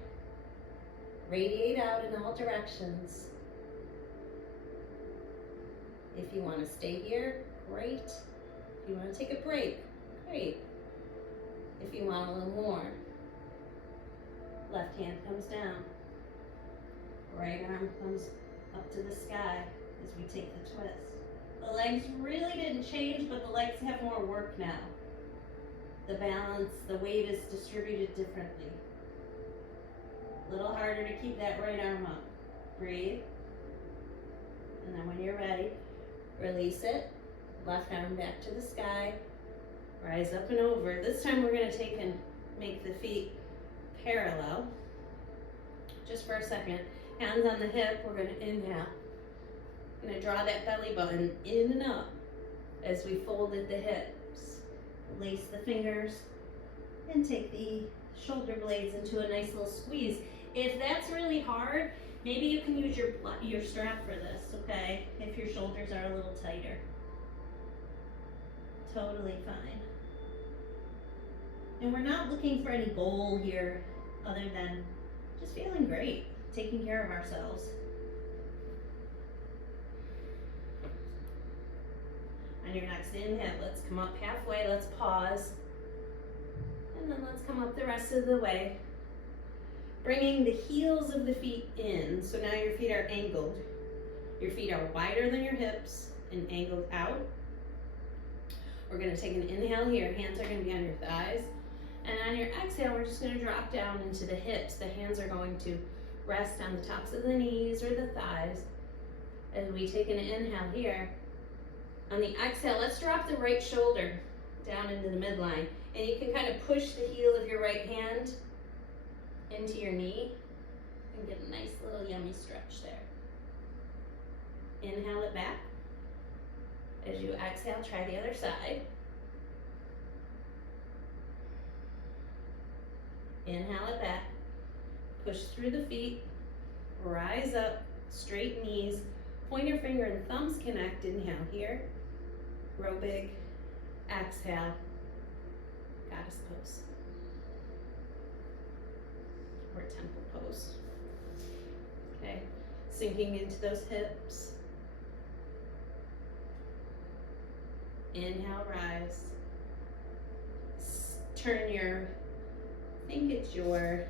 Radiate out in all directions. If you want to stay here, great. If you want to take a break, great. If you want a little more, left hand comes down. Right arm comes up to the sky as we take the twist. The legs really didn't change, but the legs have more work now. The balance, the weight is distributed differently. A little harder to keep that right arm up. Breathe. And then when you're ready, release it. Left arm back to the sky. Rise up and over. This time we're going to take and make the feet parallel. Just for a second. Hands on the hip. We're going to inhale. Going to draw that belly button in and up as we folded the hips. Release the fingers and take the shoulder blades into a nice little squeeze. If that's really hard, maybe you can use your strap for this, okay? If your shoulders are a little tighter. Totally fine. And we're not looking for any goal here other than just feeling great, taking care of ourselves. On your next inhale, let's come up halfway, let's pause. And then let's come up the rest of the way. Bringing the heels of the feet in, so now your feet are angled. Your feet are wider than your hips and angled out. We're gonna take an inhale here, hands are gonna be on your thighs. And on your exhale, we're just gonna drop down into the hips. The hands are going to rest on the tops of the knees or the thighs. As we take an inhale here, on the exhale, let's drop the right shoulder down into the midline. And you can kind of push the heel of your right hand into your knee and get a nice little yummy stretch there. Inhale it back. As you exhale, try the other side. Inhale it back. Push through the feet. Rise up, straight knees. Pointer finger and thumbs connect. Inhale here. Grow big. Exhale. Goddess pose. Or temple pose. Okay. Sinking into those hips. Inhale, rise. Turn your, I think it's your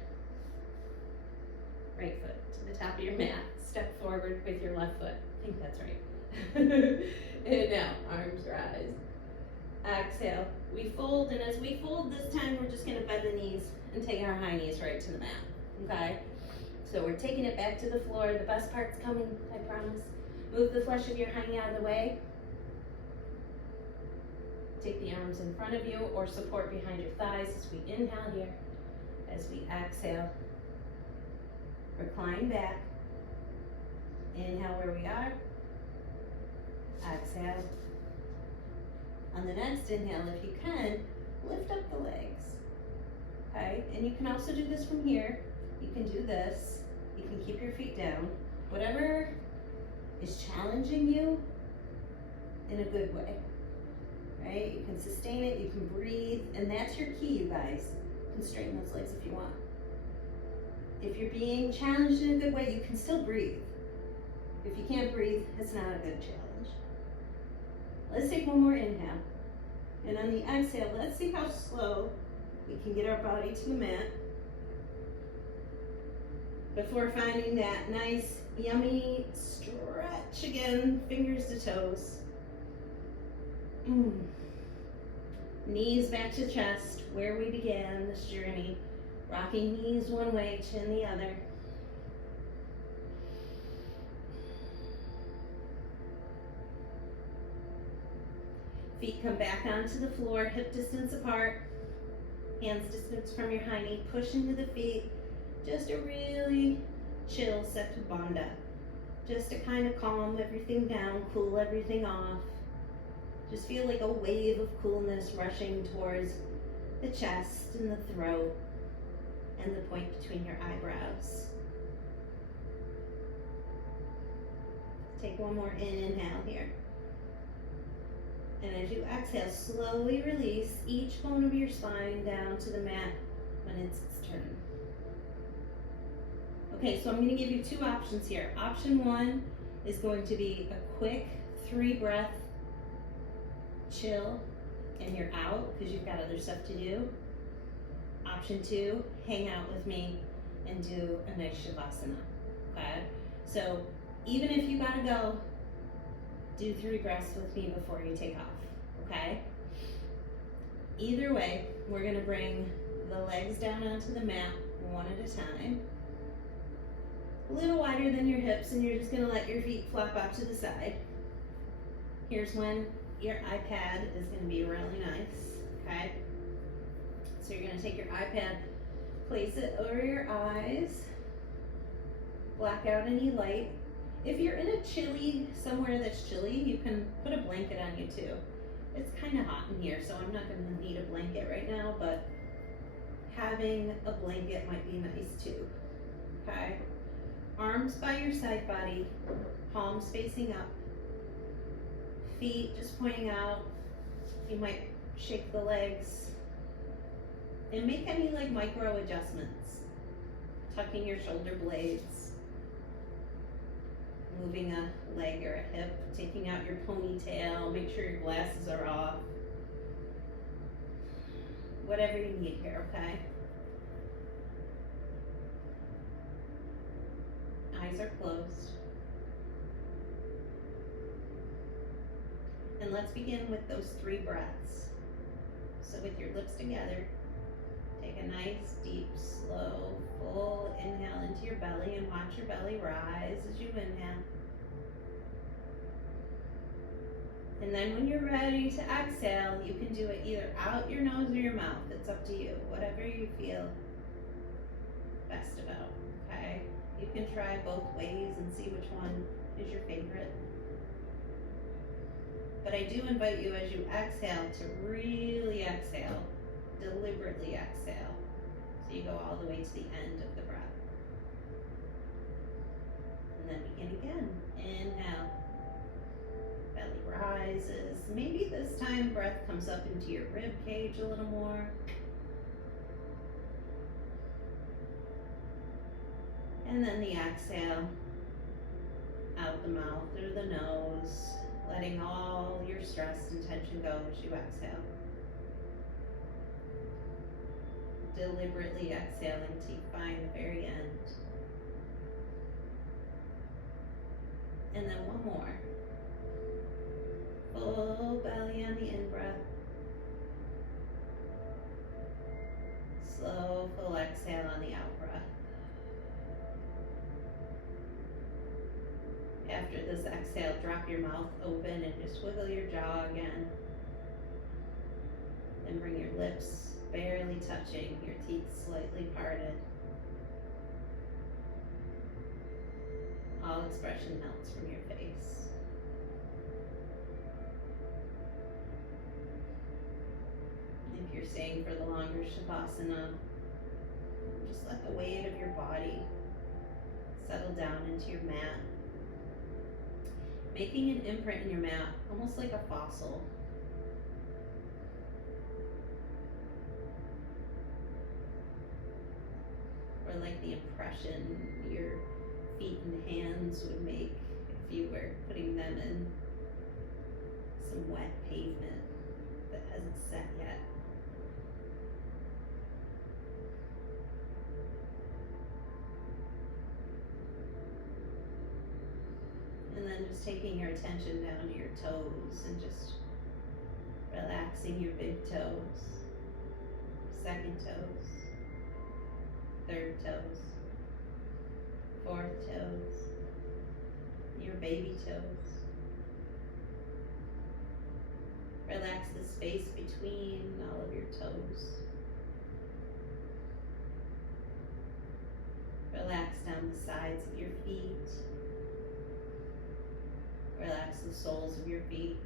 right foot to the top of your mat. Step forward with your left foot. I think that's right. And now, arms rise. Exhale. We fold, and as we fold this time, we're just gonna bend the knees and take our high knees right to the mat, okay? So we're taking it back to the floor. The best part's coming, I promise. Move the flesh of your hiney out of the way. Take the arms in front of you or support behind your thighs as we inhale here. As we exhale, recline back. Inhale where we are. Exhale. On the next inhale, if you can, lift up the legs. Okay, and you can also do this from here. You can do this. You can keep your feet down. Whatever is challenging you in a good way. Right? You can sustain it, you can breathe, and that's your key, you guys. You can straighten those legs if you want. If you're being challenged in a good way, you can still breathe. If you can't breathe, it's not a good challenge. Let's take one more inhale. And on the exhale, let's see how slow we can get our body to the mat before finding that nice, yummy stretch again, fingers to toes. Knees back to chest, where we began this journey. Rocking knees one way, chin the other. Feet come back onto the floor, hip distance apart. Hands distance from your hiney. Push into the feet. Just a really chill Setu Bandha. Just to kind of calm everything down, cool everything off. Just feel like a wave of coolness rushing towards the chest and the throat and the point between your eyebrows. Take one more inhale here. And as you exhale, slowly release each bone of your spine down to the mat when it's its turn. Okay, so I'm going to give you two options here. Option one is going to be a quick 3-breath chill and you're out because you've got other stuff to do. Option two, hang out with me and do a nice shavasana. Okay? So even if you gotta go, do 3 breaths with me before you take off. Okay? Either way, we're gonna bring the legs down onto the mat one at a time. A little wider than your hips, and you're just gonna let your feet flop out to the side. Here's when your iPad is going to be really nice, okay? So you're going to take your iPad, place it over your eyes, block out any light. If you're in a somewhere that's chilly, you can put a blanket on you too. It's kind of hot in here, so I'm not going to need a blanket right now, but having a blanket might be nice too, okay? Arms by your side body, palms facing up. Feet just pointing out. You might shake the legs And make any like micro adjustments. Tucking your shoulder blades, moving a leg or a hip, taking out your ponytail, make sure your glasses are off. Whatever you need here, okay? Eyes are closed. And let's begin with those 3 breaths. So with your lips together, take a nice, deep, slow, full inhale into your belly and watch your belly rise as you inhale. And then when you're ready to exhale, you can do it either out your nose or your mouth. It's up to you, whatever you feel best about, okay? You can try both ways and see which one is your favorite. But I do invite you as you exhale to really exhale, deliberately exhale. So you go all the way to the end of the breath. And then begin again. Inhale. Belly rises. Maybe this time breath comes up into your rib cage a little more. And then the exhale out the mouth through the nose, letting all your stress and tension go as you exhale. Deliberately exhaling till you find the very end. And then one more. Full belly on the in-breath. Slow, full exhale on the out-breath. After this exhale, drop your mouth open and just wiggle your jaw again. And bring your lips barely touching, your teeth slightly parted. All expression melts from your face. If you're staying for the longer Shavasana, just let the weight of your body settle down into your mat, making an imprint in your mat, almost like a fossil. Or like the impression your feet and hands would make if you were putting them in some wet pavement that hasn't set yet. And then just taking your attention down to your toes and just relaxing your big toes, second toes, third toes, fourth toes, your baby toes. Relax the space between all of your toes. Relax down the sides of your feet. Relax the soles of your feet.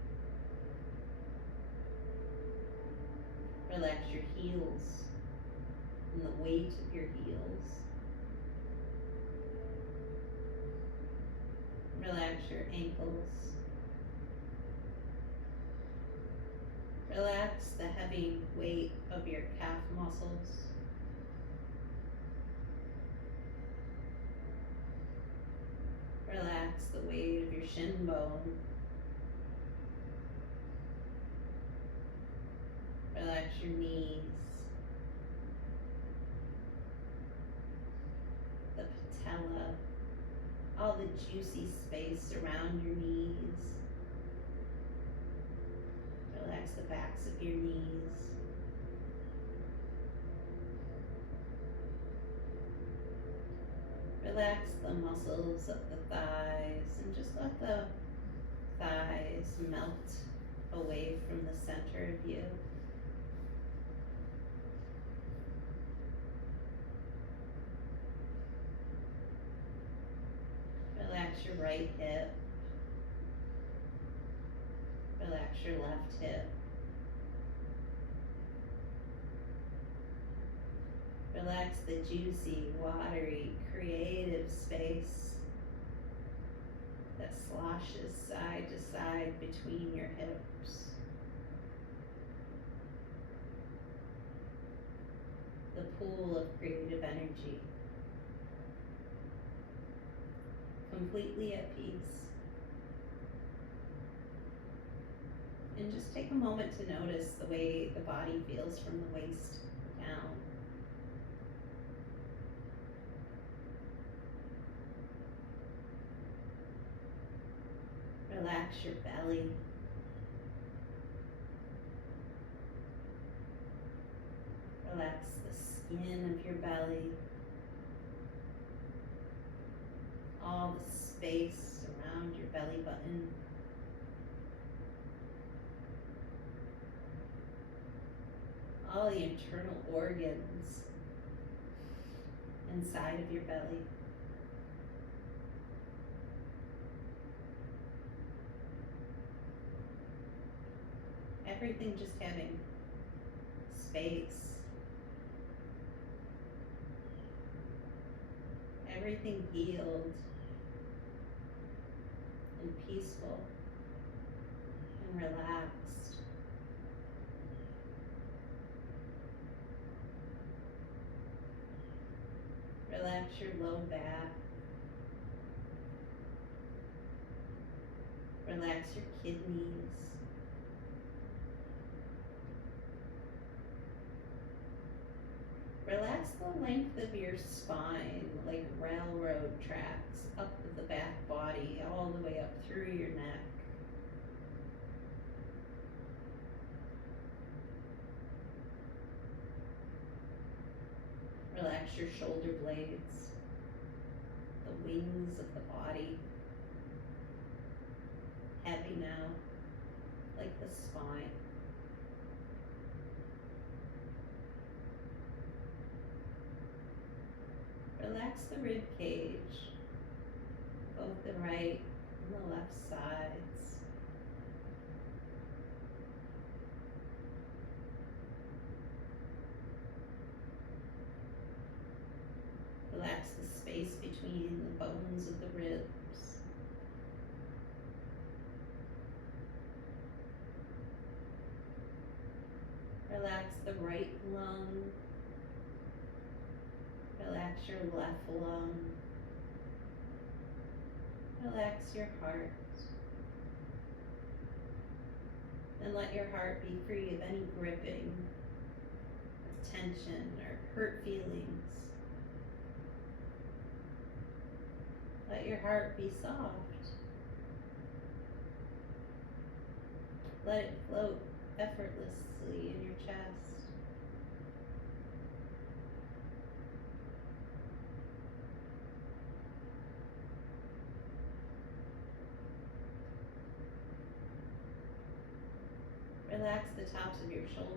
Relax your heels and the weight of your heels. Relax your ankles. Relax the heavy weight of your calf muscles. Relax the weight of your shin bone. Relax your knees. The patella. All the juicy space around your knees. Relax the backs of your knees. Relax the muscles of the thighs and just let the thighs melt away from the center of you. Relax your right hip. Relax your left hip. Relax the juicy, watery, creative space that sloshes side to side between your hips. pool of creative energy, completely at peace. And just take a moment to notice the way the body feels from the waist down. Relax your belly. Relax the skin of your belly. All the space around your belly button. All the internal organs inside of your belly. Everything just having space. Everything healed and peaceful and relaxed. Relax your low back. Relax your kidneys. Relax the length of your spine like railroad tracks up the back body all the way up through your neck. Relax your shoulder blades, the wings of the body, heavy now, like the spine. Relax the rib cage, both the right and the left sides. Relax the space between the bones of the ribs. Relax the right lung. Relax your left lung. Relax your heart. And let your heart be free of any gripping, or tension, or hurt feelings. Let your heart be soft. Let it float effortlessly in your chest. Relax the tops of your shoulders.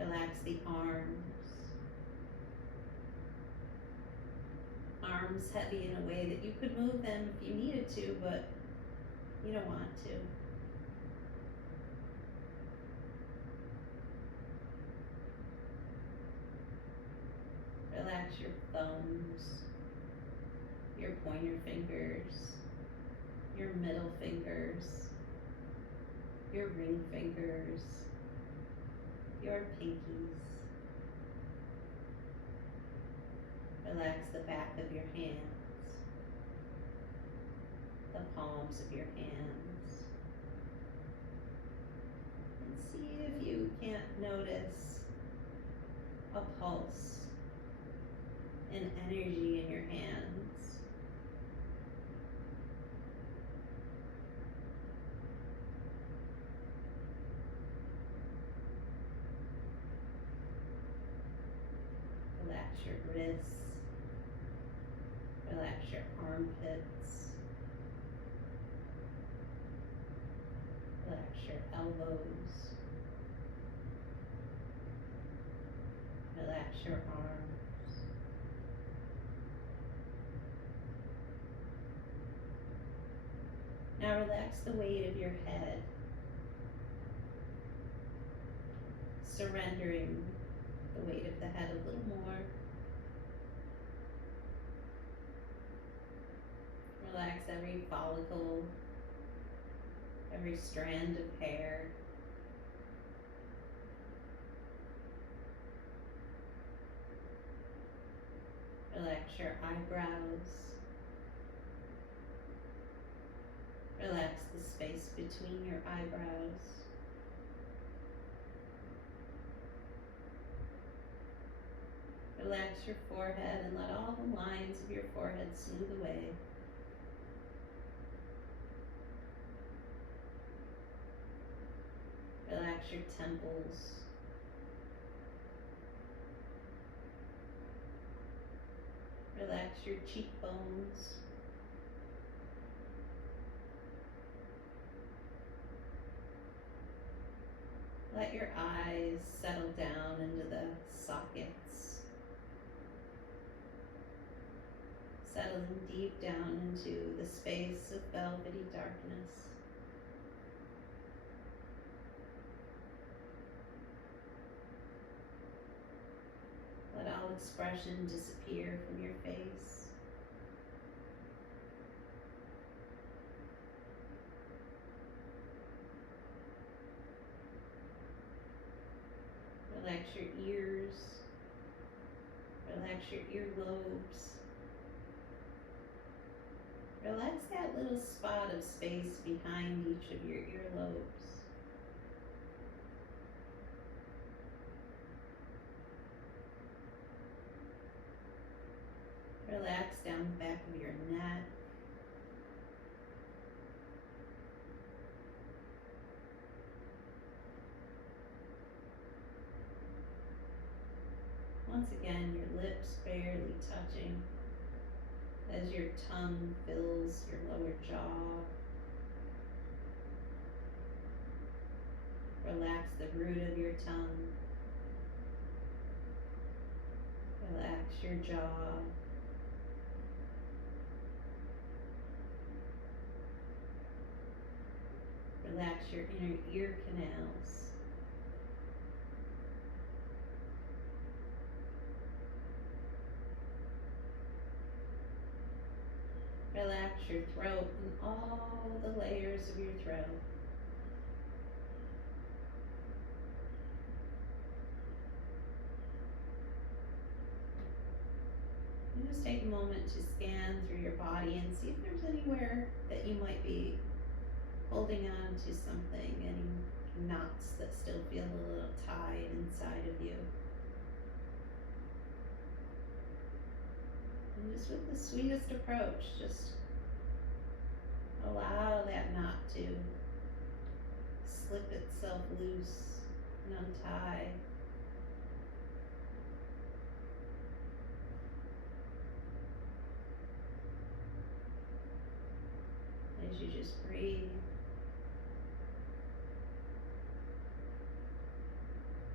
Relax the arms. Arms heavy in a way that you could move them if you needed to, but you don't want to. Relax your thumbs, your pointer fingers, your middle fingers, your ring fingers, your pinkies. Relax the back of your hands, the palms of your hands, and see if you can't notice a pulse and energy in your hands. Relax your wrists. Relax your armpits. Relax your elbows. Relax your arms. Now relax the weight of your head, surrendering the weight of the head a little more. Relax every follicle, every strand of hair. Relax your eyebrows. Relax the space between your eyebrows. Relax your forehead and let all the lines of your forehead smooth away. Relax your temples. Relax your cheekbones. Let your eyes settle down into the sockets, settling deep down into the space of velvety darkness. Let all expression disappear from your face. Relax your ears. Relax your earlobes. Relax that little spot of space behind each of your earlobes. Relax down the back of your neck. Once again, your lips barely touching as your tongue fills your lower jaw. Relax the root of your tongue. Relax your jaw. Relax your inner ear canals. Relax your throat and all the layers of your throat. And just take a moment to scan through your body and see if there's anywhere that you might be holding on to something, any knots that still feel a little tied inside of you. And just with the sweetest approach, just allow that knot to slip itself loose and untie. As you just breathe.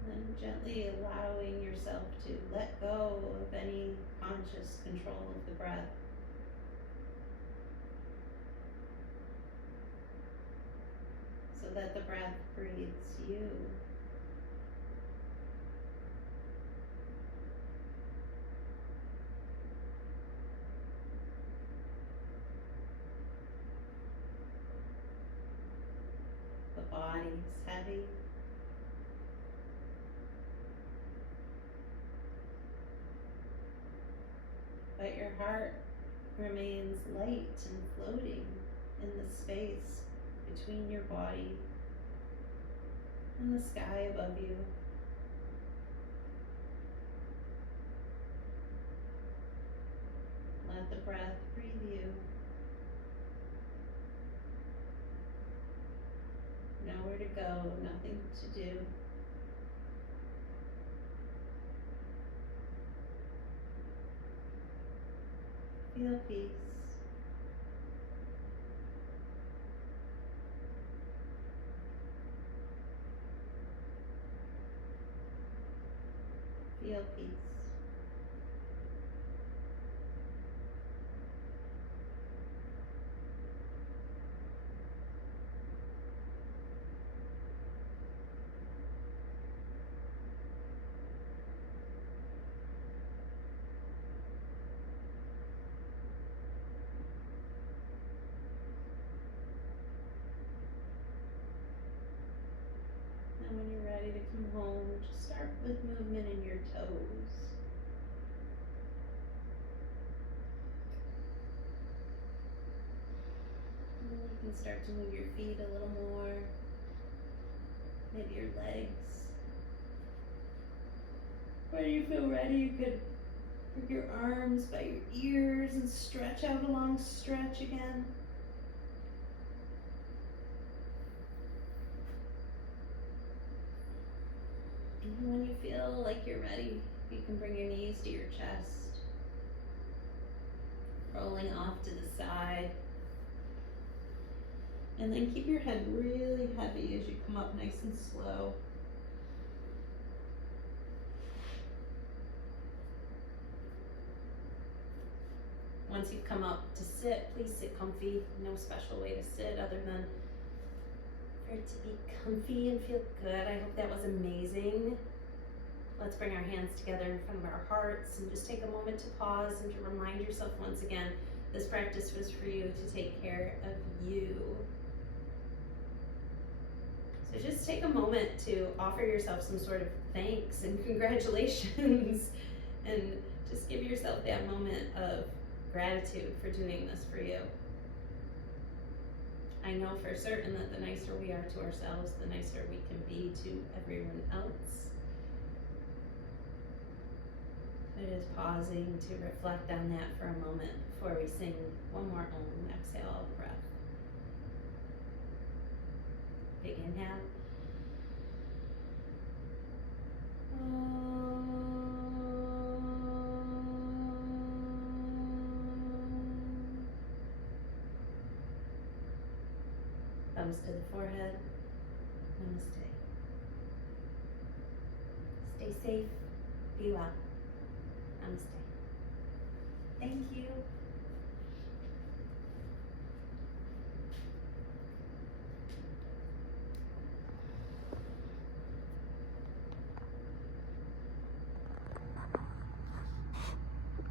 And gently allowing yourself to let go of any conscious control of the breath. So that the breath breathes you. The body is heavy. But your heart remains light and floating in the space between your body and the sky above you. Let the breath breathe you. Nowhere to go, nothing to do. Feel peace. Feel peace. to come home, just start with movement in your toes. And then you can start to move your feet a little more, maybe your legs. When you feel ready, you could bring your arms by your ears and stretch out a long stretch again. And when you feel like you're ready, you can bring your knees to your chest, rolling off to the side. And then keep your head really heavy as you come up nice and slow. Once you've come up to sit, please sit comfy. No special way to sit other than for it to be comfy and feel good. I hope that was amazing. Let's bring our hands together in front of our hearts and just take a moment to pause and to remind yourself once again, this practice was for you to take care of you. So just take a moment to offer yourself some sort of thanks and congratulations and just give yourself that moment of gratitude for doing this for you. I know for certain that the nicer we are to ourselves, the nicer we can be to everyone else. It is pausing to reflect on that for a moment before we sing one more Om. Exhale all the breath. Big inhale. Thumbs to the forehead. Namaste. Stay safe. Be well. Namaste. Thank you.